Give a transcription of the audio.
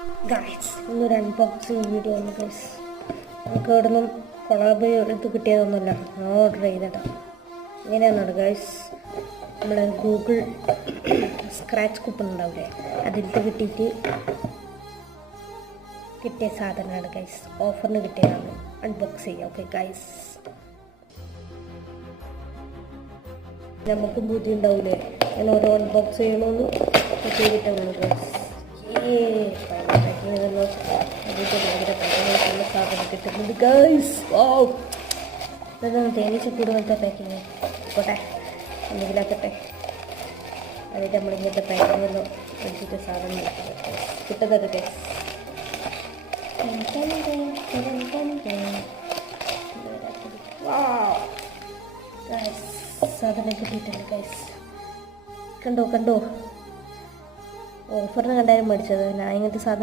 Guys ഇന്നൊരു unboxing video ആണ് guys. നമുക്ക് ഇവിടെ നിന്നും കൊളാബ് എടുത്ത് കിട്ടിയതൊന്നുമല്ല, ഓർഡർ ചെയ്തതാണ്. ഇങ്ങനെയൊന്നുണ്ട് ഗൈസ്, നമ്മൾ ഗൂഗിൾ സ്ക്രാച്ച് കൂപ്പൺ ഉണ്ടാവില്ലേ, അതിലത്തെ കിട്ടിയിട്ട് കിട്ടിയ സാധനമാണ് ഗൈസ്. ഓഫറിന് കിട്ടിയതാണ്. അൺബോക്സ് ചെയ്യാം. ഓക്കെ ഗൈസ്, നമുക്കും ബുദ്ധി ഉണ്ടാവില്ലേ ഞാൻ ഓരോ അൺബോക്സ് ചെയ്യണമെന്ന് ചെയ്തിട്ടാണ് ഗൈസ്. ഭയങ്കര സാധനം കിട്ടുന്നുണ്ട് ഗൈസ്. തേനീച്ചക്കൂട് പോലത്തെ പാക്കിങ് ആയിക്കോട്ടെ, എന്തെങ്കിലാക്കട്ടെ. അതിൽ നമ്മളിങ്ങനത്തെ പാക്കിങ്ങൊന്നും എടുത്തിട്ട് സാധനം കിട്ടുന്നത് ഗൈസ്. സാധനം കിട്ടിയിട്ടുണ്ട് ഗൈസ്. കണ്ടോ ഓഫറിന് കണ്ടാലും മേടിച്ചത് ഞാൻ ഇങ്ങനത്തെ സാധനം